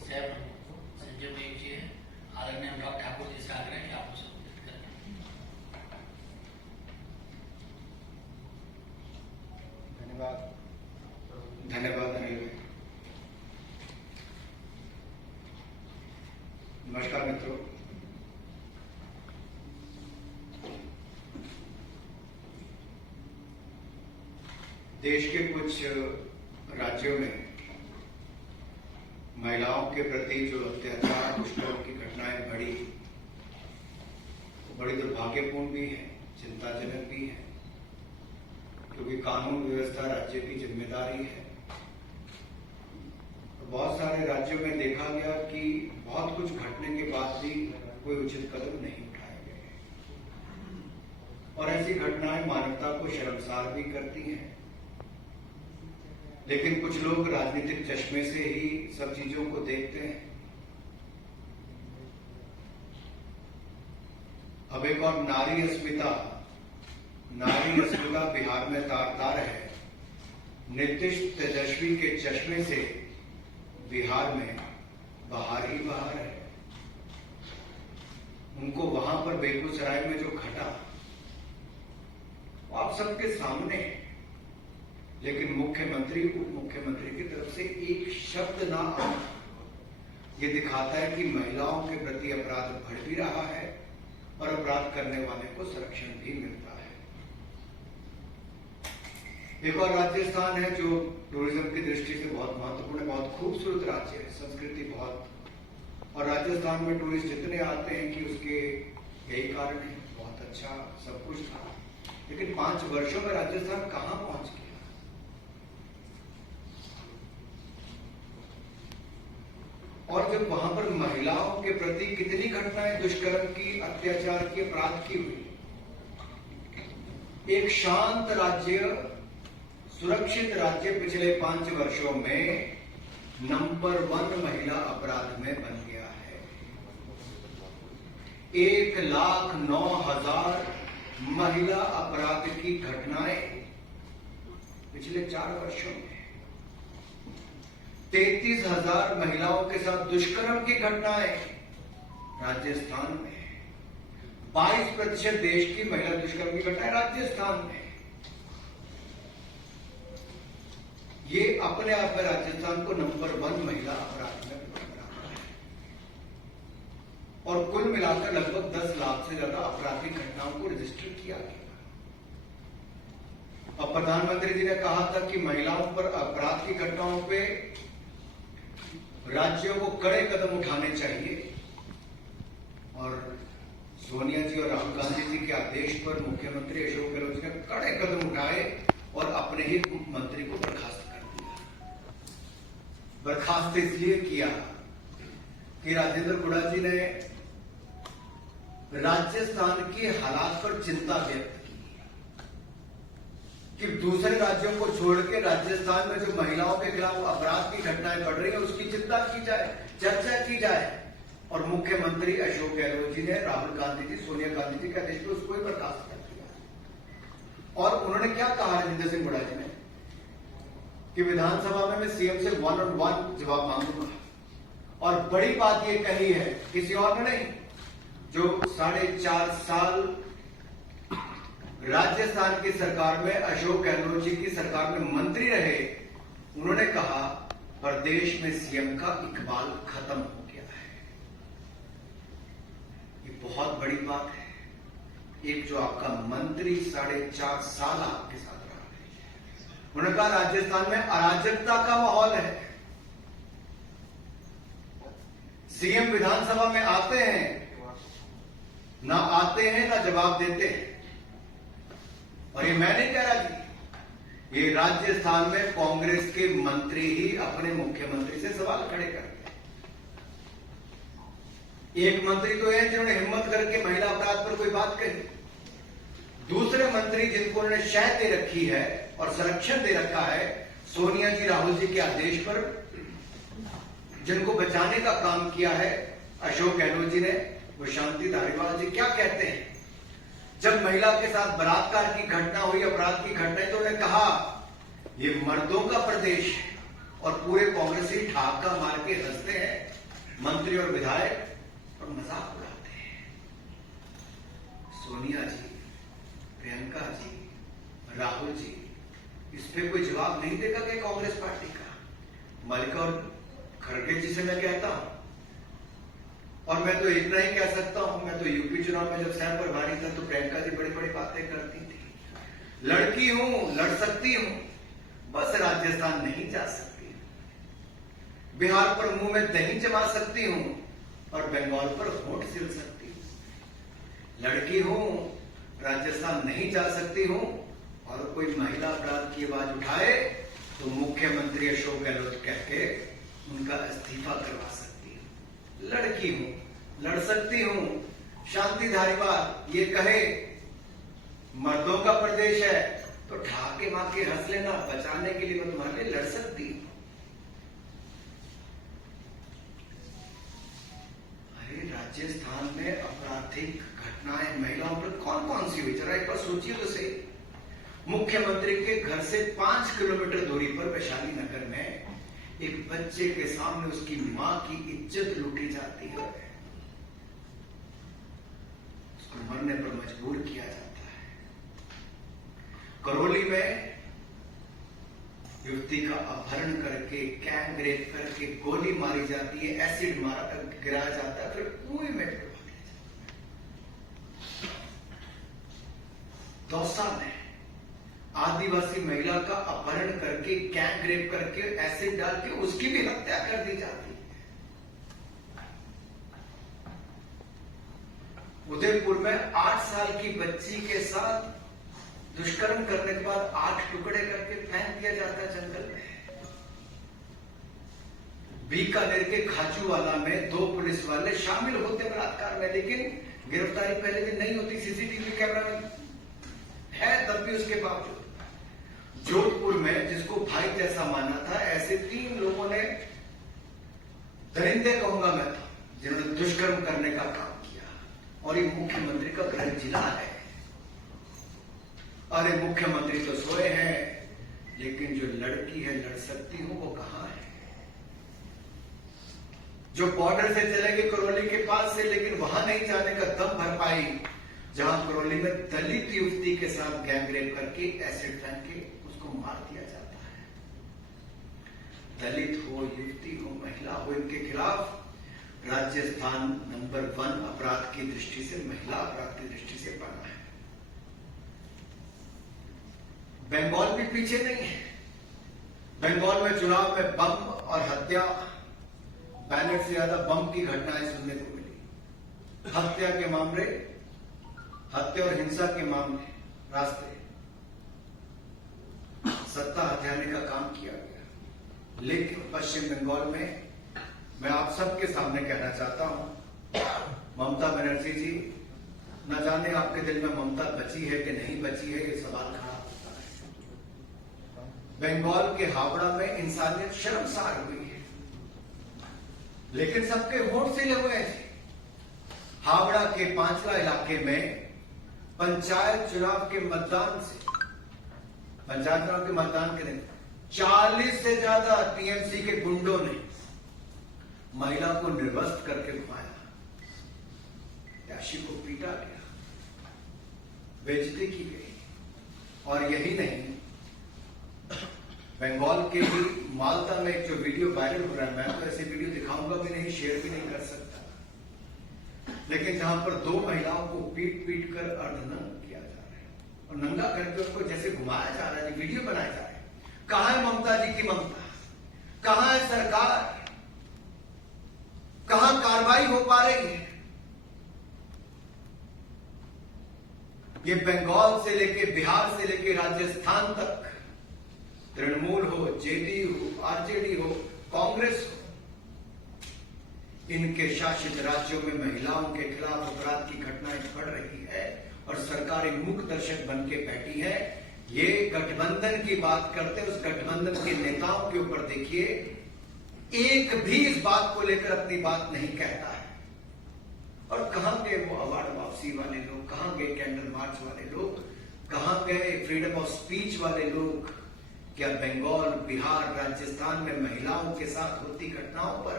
सैफ संजय भाई जी है, आदरणीय अनुराग ठाकुर जी से आग्रह है कि आप उसे संबोधित करें। धन्यवाद अनिल भाई। नमस्कार मित्रों, देश के कुछ राज्यों में महिलाओं के प्रति जो अत्याचार दुष्कर्म की घटनाएं बढ़ी, बड़ी दुर्भाग्यपूर्ण भी है, चिंताजनक भी है, क्योंकि कानून व्यवस्था राज्य की जिम्मेदारी है। बहुत सारे राज्यों में देखा गया कि बहुत कुछ घटने के बाद भी कोई उचित कदम नहीं उठाए गए, और ऐसी घटनाएं मानवता को शर्मसार भी करती हैं। लेकिन कुछ लोग राजनीतिक चश्मे से ही सब चीजों को देखते हैं। अब एक और नारी अस्मिता बिहार में तार है। नीतीश तेजस्वी के चश्मे से बिहार में बाहर ही बाहर है। उनको वहां पर बेगूसराय में जो घटा वो आप सबके सामने है, लेकिन मुख्यमंत्री उप मुख्यमंत्री की तरफ से एक शब्द ना आना ये दिखाता है कि महिलाओं के प्रति अपराध बढ़ भी रहा है और अपराध करने वाले को संरक्षण भी मिलता है। एक और राजस्थान है जो टूरिज्म की दृष्टि से बहुत महत्वपूर्ण, बहुत खूबसूरत राज्य है, संस्कृति बहुत, और राजस्थान में टूरिस्ट जितने आते हैं कि उसके यही कारण है, बहुत अच्छा सब कुछ था। लेकिन 5 वर्षों में राजस्थान कहां पहुंच गया? और जब वहां पर महिलाओं के प्रति कितनी घटनाएं दुष्कर्म की, अत्याचार की, अपराध की हुई। एक शांत राज्य, सुरक्षित राज्य पिछले 5 वर्षों में नंबर 1 महिला अपराध में बन गया है। 1,09,000 महिला अपराध की घटनाएं पिछले 4 वर्षों में। 33,000 महिलाओं के साथ दुष्कर्म की घटनाएं राजस्थान में। 22% देश की महिला दुष्कर्म की घटनाएं राजस्थान में। ये अपने आप में राजस्थान को नंबर 1 महिला अपराध में बन रहा है, और कुल मिलाकर लगभग 10 लाख से ज्यादा आपराधिक घटनाओं को रजिस्टर किया गया। अब प्रधानमंत्री जी ने कहा था कि महिलाओं पर अपराध की घटनाओं पे राज्यों को कड़े कदम उठाने चाहिए, और सोनिया जी और राहुल गांधी जी के आदेश पर मुख्यमंत्री अशोक गहलोत जी ने कड़े कदम उठाए और अपने ही मंत्री को बर्खास्त कर दिया। बर्खास्त इसलिए किया कि राजेंद्र गुड़ा जी ने राजस्थान के हालात पर चिंता व्यक्त कि दूसरे राज्यों को छोड़ के राजस्थान में जो महिलाओं के खिलाफ अपराध की घटनाएं बढ़ रही है उसकी चिंता की जाए, चर्चा की जाए। और मुख्यमंत्री अशोक गहलोत जी ने राहुल गांधी जी, सोनिया गांधी जी के आदेश पर उसको ही बर्खास्त कर दिया। और उन्होंने क्या कहा राजेंद्र सिंह गुड़ा जी ने कि विधानसभा में मैं सीएम से 1-on-1 जवाब मांगूंगा। और बड़ी बात ये कही है, किसी और ने नहीं, जो 4.5 साल राजस्थान की सरकार में, अशोक गहलोत जी की सरकार में मंत्री रहे, उन्होंने कहा प्रदेश में सीएम का इकबाल खत्म हो गया है। ये बहुत बड़ी बात है। एक जो आपका मंत्री 4.5 साल आपके साथ रहा है, उन्होंने कहा राजस्थान में अराजकता का माहौल है। सीएम विधानसभा में आते हैं, ना आते हैं ना जवाब देते हैं। और ये मैं नहीं कह रहा जी, ये राजस्थान में कांग्रेस के मंत्री ही अपने मुख्यमंत्री से सवाल खड़े करते हैं। एक मंत्री तो है जिन्होंने हिम्मत करके महिला अपराध पर कोई बात कही। दूसरे मंत्री जिनको उन्होंने शह दे रखी है और संरक्षण दे रखा है सोनिया जी, राहुल जी के आदेश पर, जिनको बचाने का काम किया है अशोक गहलोत जी ने, वो शांति धारीवाल जी क्या कहते हैं? जब महिला के साथ बलात्कार की घटना हुई, अपराध की घटना, तो उन्होंने कहा ये मर्दों का प्रदेश है, और पूरे कांग्रेसी ठहाका मार के हंसते हैं, मंत्री और विधायक, और मजाक उड़ाते हैं। सोनिया जी, प्रियंका जी, राहुल जी, इस पे कोई जवाब नहीं देगा कि कांग्रेस पार्टी का? मल्लिकार्जुन खड़गे जी से मैं कहता हूं, और मैं तो इतना ही कह सकता हूं, मैं तो यूपी चुनाव में जब सह पर भारी था तो प्रियंका जी बड़ी बड़ी बातें करती थी। लड़की हूं, लड़ सकती हूं, बस राजस्थान नहीं जा सकती। बिहार पर मुंह में दही जमा सकती हूं और बंगाल पर होंठ सिल सकती हूं। लड़की हूं, राजस्थान नहीं जा सकती हूं, और कोई महिला अपराध की आवाज उठाए तो मुख्यमंत्री अशोक गहलोत कह के उनका इस्तीफा करवा सकती हूं। लड़की हूं, लड़ सकती हूं। शांति धारीवाल ये कहे मर्दों का प्रदेश है तो ठाके माके हंस लेना, बचाने के लिए मैं तुम्हारे लिए लड़ सकती हूं। अरे राजस्थान में आपराधिक घटनाएं महिलाओं पर कौन कौन सी हुई, जरा एक बार सोचिए तो सही। मुख्यमंत्री के घर से 5 किलोमीटर दूरी पर वैशाली नगर में एक बच्चे के सामने उसकी मां की इज्जत लूटी जाती है, उसको मरने पर मजबूर किया जाता है। करौली में युवती का अपहरण करके, गैंग रेप करके गोली मारी जाती है, एसिड गिराया जाता है, फिर कुएं में डुबा दिया जाता है। दौसा में आदिवासी महिला का अपहरण करके, गैंग रेप करके, एसिड डाल के उसकी भी हत्या कर दी जाती है। उदयपुर में 8 साल की बच्ची के साथ दुष्कर्म करने के बाद 8 टुकड़े करके फेंक दिया जाता है जंगल में। बीकानेर के खाचूवाला में 2 पुलिस वाले शामिल होते बलात्कार में, लेकिन गिरफ्तारी पहले दिन नहीं होती, सीसीटीवी कैमरा में है तब भी उसके बावजूद। जोधपुर में जिसको भाई जैसा माना था, ऐसे 3 लोगों ने, दरिंदे कहूंगा मैं तो, जिन्होंने दुष्कर्म करने का काम किया, और ये मुख्यमंत्री का गृह जिला है। अरे मुख्यमंत्री तो सोए हैं, लेकिन जो लड़की है लड़ सकती हूं वो कहां है? जो बॉर्डर से चलेगी करौली के पास से, लेकिन वहां नहीं जाने का दम भर पाई, जहां करौली में दलित युवती के साथ गैंग रेप करके, एसिड फेंक के उसको मार दिया जाता है। दलित हो, युवती हो, महिला हो, इनके खिलाफ राजस्थान नंबर 1 अपराध की दृष्टि से, महिला अपराध की दृष्टि से बना है। बंगाल भी पीछे नहीं है। बंगाल में चुनाव में बम और हत्या, बैलेट से ज्यादा बम की घटनाएं सुनने को मिली। हत्या के मामले, हत्या और हिंसा के मामले, रास्ते सत्ता हथियाने का काम किया गया। लेकिन पश्चिम बंगाल में मैं आप सबके सामने कहना चाहता हूं, ममता बनर्जी जी, न जाने आपके दिल में ममता बची है कि नहीं बची है, ये सवाल खड़ा होता है। बंगाल के हावड़ा में इंसानियत शर्मसार हुई है, लेकिन सबके वोट सिले हुए हैं। हावड़ा के पांचला इलाके में पंचायत चुनाव के मतदान से, पंचायत चुनाव के मतदान के दिन 40 से ज्यादा टीएमसी के गुंडों ने महिला को निर्वस्त्र करके घुमाया, त्याशी को पीटा गया, बेइज्जती की गई। और यही नहीं, बंगाल के ही मालदा में एक जो वीडियो वायरल हो रहा है, मैं तो ऐसे वीडियो दिखाऊंगा भी नहीं, शेयर भी नहीं कर सकता, लेकिन जहां पर 2 महिलाओं को पीट पीट कर अर्धनग्न किया जा रहा है और नंगा करके उसको जैसे घुमाया जा रहा है, वीडियो बनाया जा रहा है। कहां है ममता जी की ममता? कहां है सरकार? कहां कार्रवाई हो पा रही है? ये बंगाल से लेके, बिहार से लेके राजस्थान तक, तृणमूल हो, जेडीयू हो, आरजेडी हो, कांग्रेस हो, इनके शासित राज्यों में महिलाओं के खिलाफ अपराध की घटनाएं बढ़ रही है और सरकार एक मूक दर्शक बन के बैठी है। ये गठबंधन की बात करते हैं, उस गठबंधन के नेताओं के ऊपर देखिए, एक भी इस बात को लेकर अपनी बात नहीं कहता है। और कहां गए वो अवार्ड वापसी वाले लोग? कहां गए कैंडल मार्च वाले लोग? कहां गए फ्रीडम ऑफ स्पीच वाले लोग? क्या बंगाल, बिहार, राजस्थान में महिलाओं के साथ होती घटनाओं पर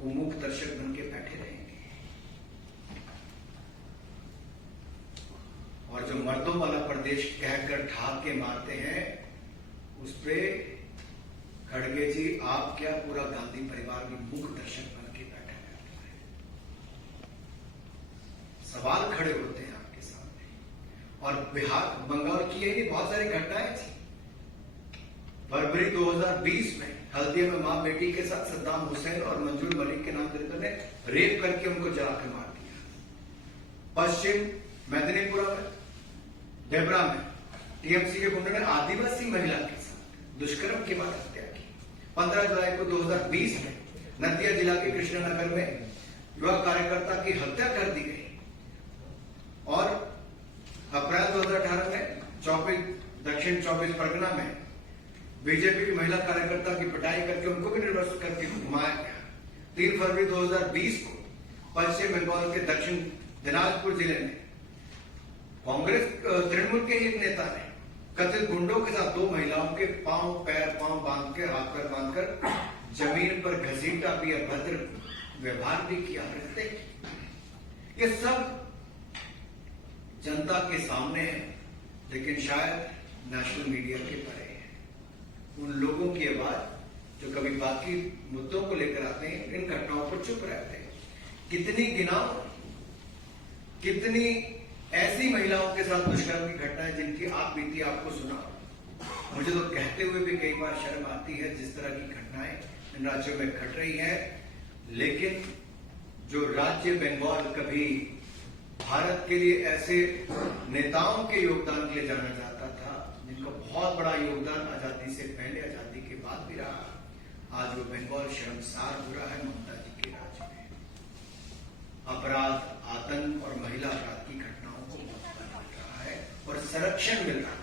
वो मूक दर्शक बन के बैठे रहेंगे? और जो मर्दों वाला प्रदेश कहकर ठाके मारते हैं, उस पे खड़गे जी आप क्या, पूरा गांधी परिवार भी मूक दर्शक बन के बैठा है। सवाल खड़े होते हैं आपके सामने। और बिहार, बंगाल की यही नहीं, बहुत सारी घटनाएं थी। फरवरी 2020 में हल्दिया में मां बेटी के साथ सद्दाम हुसैन और मंजूर मलिक के नाम दरिंदर ने रेप करके उनको जला के मार दिया। पश्चिम मेदिनीपुरा में, देबरा में टीएमसी के गुंडों ने आदिवासी महिला के साथ दुष्कर्म के बाद हत्या की। 15 जुलाई को 2020 में नदिया जिला के कृष्णनगर में युवा कार्यकर्ता की हत्या कर दी गई। और अप्रैल 2018 में दक्षिण 24 परगना में बीजेपी की महिला कार्यकर्ता की पिटाई करके उनको भी निर्वस्त्र करके घुमाया गया। 3 फरवरी 2020 को पश्चिम बंगाल के दक्षिण दिनाजपुर जिले में कांग्रेस तृणमूल के एक नेता ने कथित गुंडों के साथ 2 महिलाओं के पांव बांध के, हाथ पैर बांधकर जमीन पर घसीटा भी, अभद्र व्यवहार भी किया। ये सब जनता के सामने है, लेकिन शायद नेशनल मीडिया के परे है। उन लोगों की आवाज जो कभी बाकी मुद्दों को लेकर आते हैं, इन घटनाओं पर चुप रहते हैं। कितनी गिनाओ, कितनी ऐसी महिलाओं के साथ दुष्कर्म की घटनाएं जिनकी आप बीती आपको सुना। मुझे तो कहते हुए भी कई बार शर्म आती है जिस तरह की घटनाएं इन राज्यों में घट रही है। लेकिन जो राज्य बंगाल कभी भारत के लिए ऐसे नेताओं के योगदान के लिए जाना जाता था, जिनका बहुत बड़ा योगदान आजादी से पहले, आजादी के बाद भी रहा, आज वो बंगाल शर्मसार हो रहा है ममता जी के राज में। अपराध, आतंक और महिला अपराध की घटनाओं को मौका मिल रहा है और संरक्षण मिल रहा है।